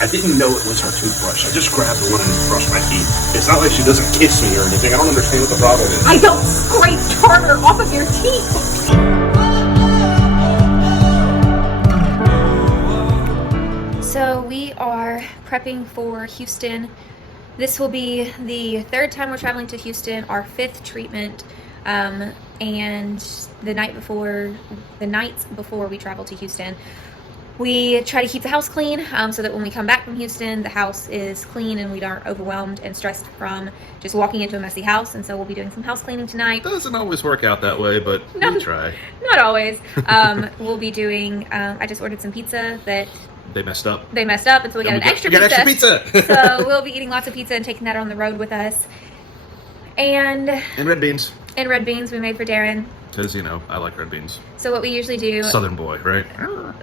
I didn't know it was her toothbrush. I just grabbed the one and brushed my teeth. It's not like she doesn't kiss me or anything. I don't understand what the problem is. I don't scrape tartar off of your teeth. So we are prepping for Houston. This will be the third time we're traveling to Houston, our fifth treatment, and the nights before we travel to Houston, we try to keep the house clean so that when we come back from Houston, the house is clean and we aren't overwhelmed and stressed from just walking into a messy house. And so we'll be doing some house cleaning tonight. Doesn't always work out that way, but we try. Not always. We'll be doing, I just ordered some pizza that They messed up, and so we got an extra pizza. So we'll be eating lots of pizza and taking that on the road with us. And red beans. And red beans we made for Darrin. Because, you know, I like red beans. So what we usually do... Southern boy, right?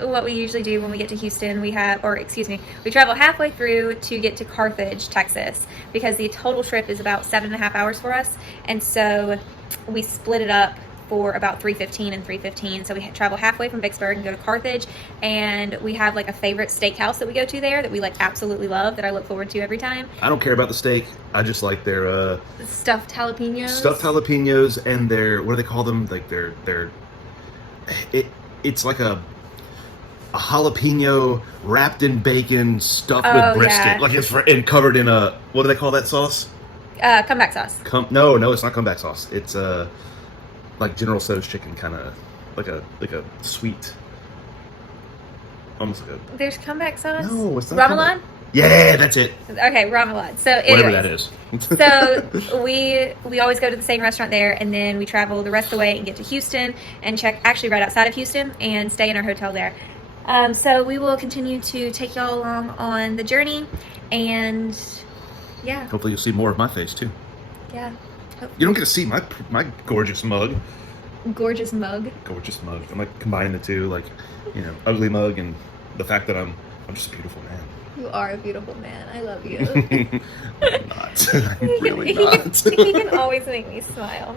What we usually do when we get to Houston, we travel halfway through to get to Carthage, Texas, because the total trip is about 7.5 hours for us. And so we split it up for about 3:15 and 3:15. So we travel halfway from Vicksburg and go to Carthage, and we have like a favorite steakhouse that we go to there that we like absolutely love, that I look forward to every time. I don't care about the steak. I just like their stuffed jalapenos. Stuffed jalapenos and their, what do they call them? Like it's like a jalapeno wrapped in bacon, stuffed with brisket, yeah. like it's and covered in a, what do they call that sauce? Comeback sauce. No, it's not comeback sauce. It's like General Tso's chicken, kind of like a sweet, almost like a... There's comeback sauce? No, it's not Ramelade? Yeah, that's it. Okay, ramelade. So anyways, whatever that is. So we always go to the same restaurant there, and then we travel the rest of the way and get to Houston and check, actually right outside of Houston, and stay in our hotel there. So we will continue to take y'all along on the journey, and yeah. Hopefully you'll see more of my face too. Yeah. You don't get to see my gorgeous mug. Gorgeous mug. Gorgeous mug. I'm like combining the two, like, you know, ugly mug and the fact that I'm just a beautiful man. You are a beautiful man. I love you. I'm not. I'm really not. He can always make me smile.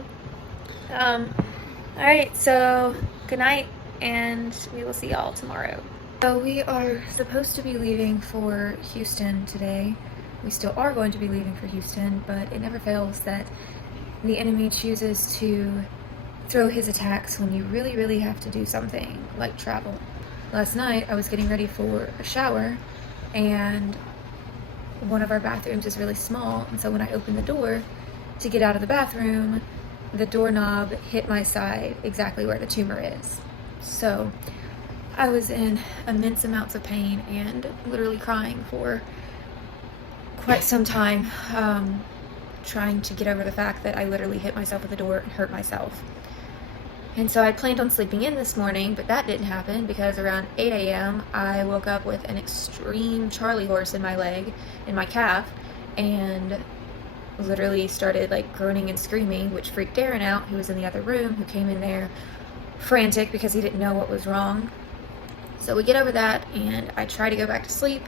All right, so good night, and we will see y'all tomorrow. So we are supposed to be leaving for Houston today. We still are going to be leaving for Houston, but it never fails that the enemy chooses to throw his attacks when you really, really have to do something, like travel. Last night, I was getting ready for a shower, and one of our bathrooms is really small, and so when I opened the door to get out of the bathroom, the doorknob hit my side exactly where the tumor is. So I was in immense amounts of pain and literally crying for quite some time, trying to get over the fact that I literally hit myself with the door and hurt myself. And so I planned on sleeping in this morning, but that didn't happen because around 8 a.m. I woke up with an extreme Charlie horse in my leg, in my calf, and literally started like groaning and screaming, which freaked Darrin out, who was in the other room, who came in there frantic because he didn't know what was wrong. So we get over that, and I try to go back to sleep,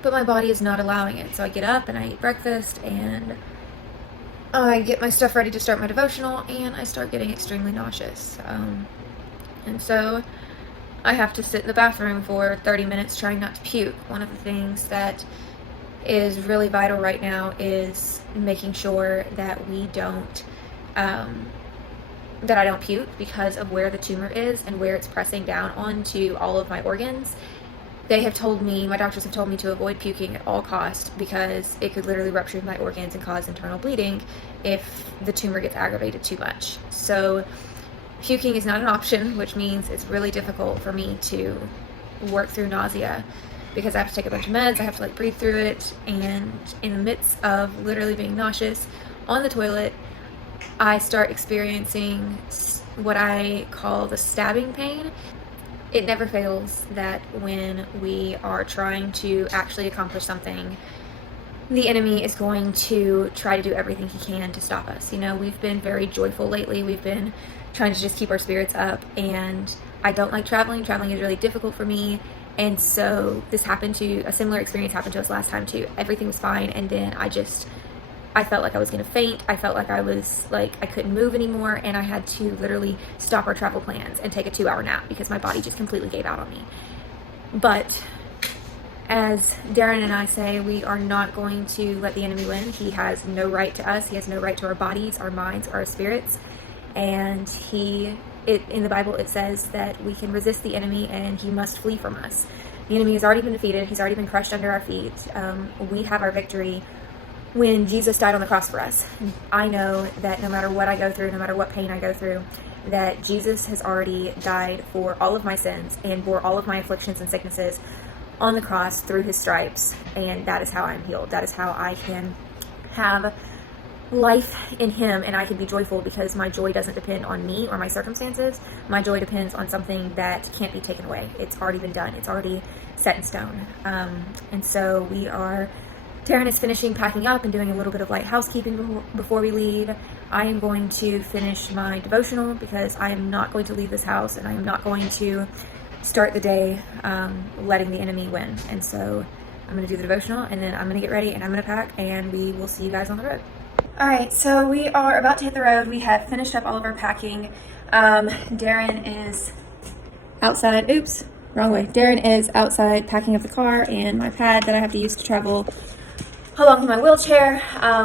but my body is not allowing it. So I get up and I eat breakfast, and I get my stuff ready to start my devotional, and I start getting extremely nauseous. And so I have to sit in the bathroom for 30 minutes trying not to puke. One of the things that is really vital right now is making sure that we don't, that I don't puke because of where the tumor is and where it's pressing down onto all of my organs. They have told me, my doctors have told me to avoid puking at all costs because it could literally rupture my organs and cause internal bleeding if the tumor gets aggravated too much. So puking is not an option, which means it's really difficult for me to work through nausea because I have to take a bunch of meds, I have to like breathe through it, and in the midst of literally being nauseous on the toilet, I start experiencing what I call the stabbing pain. It never fails that when we are trying to actually accomplish something, the enemy is going to try to do everything he can to stop us. You know, we've been very joyful lately. We've been trying to just keep our spirits up, and I don't like traveling. Traveling is really difficult for me, and so a similar experience happened to us last time too. Everything was fine, and then I felt like I was going to faint. I felt like I couldn't move anymore, and I had to literally stop our travel plans and take a 2-hour nap because my body just completely gave out on me. But As Darrin and I say, we are not going to let the enemy win. He has no right to us. He has no right to our bodies, our minds, our spirits. And in the Bible, it says that we can resist the enemy and he must flee from us. The enemy has already been defeated. He's already been crushed under our feet. We have our victory when Jesus died on the cross for us. I know that no matter what I go through, no matter what pain I go through, that Jesus has already died for all of my sins and bore all of my afflictions and sicknesses on the cross through his stripes. And that is how I'm healed. That is how I can have life in him, and I can be joyful because my joy doesn't depend on me or my circumstances. My joy depends on something that can't be taken away. It's already been done. It's already set in stone. And so Darrin is finishing packing up and doing a little bit of light housekeeping before we leave. I am going to finish my devotional because I am not going to leave this house, and I am not going to start the day letting the enemy win. And so I'm going to do the devotional, and then I'm going to get ready and I'm going to pack, and we will see you guys on the road. All right, so we are about to hit the road. We have finished up all of our packing. Darrin is outside. Oops, wrong way. Darrin is outside packing up the car and my pad that I have to use to travel along with my wheelchair.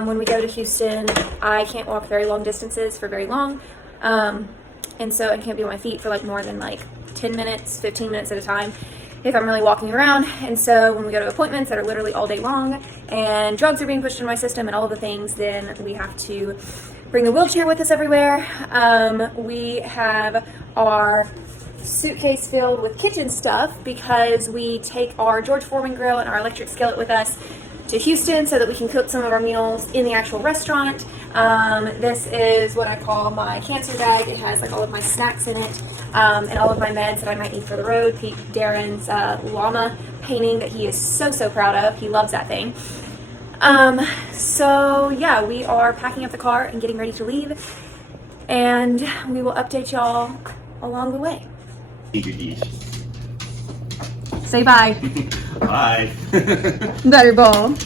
When we go to Houston, I can't walk very long distances for very long. And so I can't be on my feet for like more than like 10 minutes, 15 minutes at a time if I'm really walking around. And so when we go to appointments that are literally all day long and drugs are being pushed into my system and all of the things, then we have to bring the wheelchair with us everywhere. We have our suitcase filled with kitchen stuff because we take our George Foreman grill and our electric skillet with us to Houston so that we can cook some of our meals in the actual restaurant. This is what I call my cancer bag. It has like all of my snacks in it, and all of my meds that I might need for the road. Darrin's llama painting that he is so proud of. He loves that thing. So yeah, we are packing up the car and getting ready to leave, and we will update y'all along the way. Say bye. Bye. Butterball.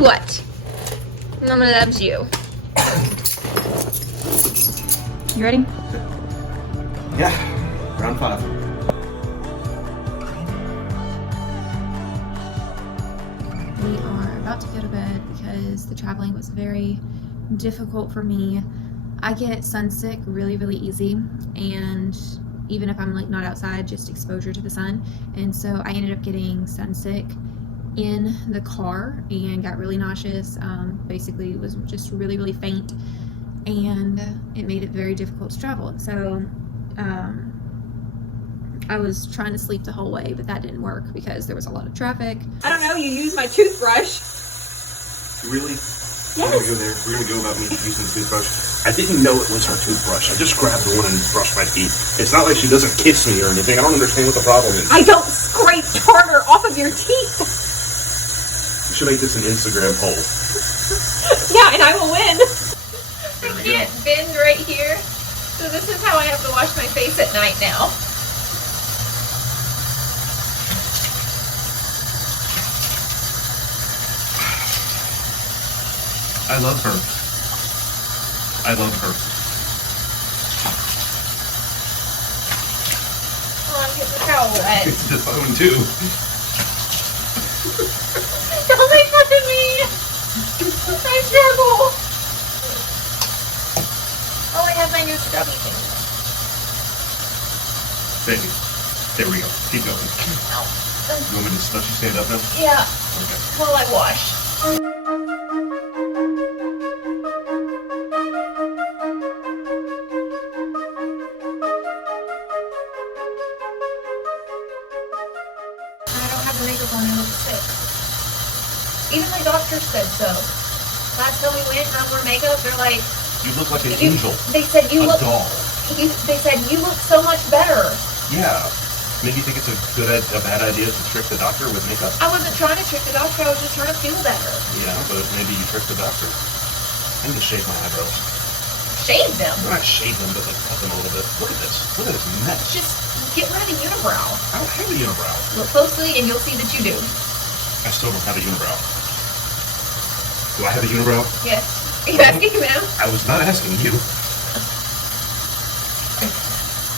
What? Mama loves you. You ready? Yeah, round 5. We are about to go to bed because the traveling was very difficult for me. I get sunsick really easy, and even if I'm like not outside, just exposure to the sun. And so I ended up getting sunsick in the car and got really nauseous. Basically was just really faint, and it made it very difficult to travel. So I was trying to sleep the whole way, but that didn't work because there was a lot of traffic. I don't know, you used my toothbrush. Really? Yes. We're gonna go there. We're gonna go about me using the toothbrush. I didn't know it was her toothbrush. I just grabbed the one and brushed my teeth. It's not like she doesn't kiss me or anything. I don't understand what the problem is. I don't scrape tartar off of your teeth. You should make this an Instagram poll. Yeah, and I will win. I can't bend right here, so this is how I have to wash my face at night now. I love her. I love her. Oh, I'm getting the towel wet. It's the phone too. Don't make fun of me. I struggle. Oh, I have my new scrubby thing. Baby. There we go. Keep going. You want me to let you stand up now? Yeah. Okay. While I wash. Makeup on and look sick. Even my doctor said so. Last time we went and I wore makeup, they're like, You look like an angel. They said you a look. doll. They said you look so much better. Yeah. Maybe you think it's a bad idea to trick the doctor with makeup? I wasn't trying to trick the doctor. I was just trying to feel better. Yeah, but maybe you tricked the doctor. I need to shave my eyebrows. Shave them. Not shave them, but like cut them a little bit. Look at this. Look at this mess. Just get rid of the unibrow. I don't have a unibrow. Look closely and you'll see that you do. I still don't have a unibrow. Do I have a unibrow? Yes. Are you asking me now? I was not asking you.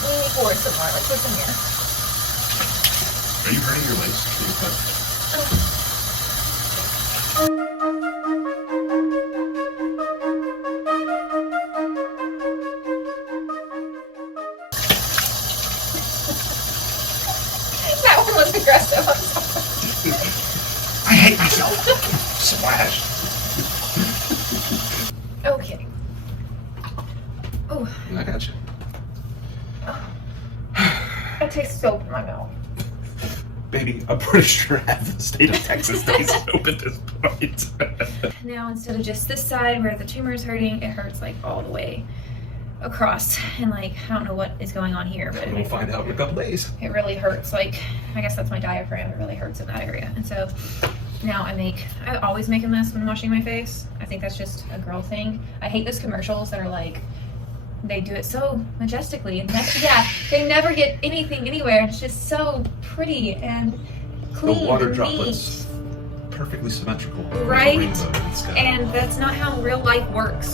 Lean forward some more. Like this in here. Are you hurting your legs? That one was aggressive. I hate myself. Splash. Okay. Oh, I got you. that tastes soap in my mouth. Baby, I'm pretty sure half the state of Texas stays soap at this point. Now, instead of just this side where the tumor is hurting, it hurts like all the way across. And like, I don't know what is going on here, but We'll find out in a couple days. it really hurts. Like, I guess that's my diaphragm. It really hurts in that area. And so now I always make a mess when washing my face. I think that's just a girl thing. I hate those commercials that are like, they do it so majestically. And yeah, they never get anything anywhere. It's just so pretty and clean. The water and droplets perfectly symmetrical. Right? Rainbow in the sky. And that's not how real life works.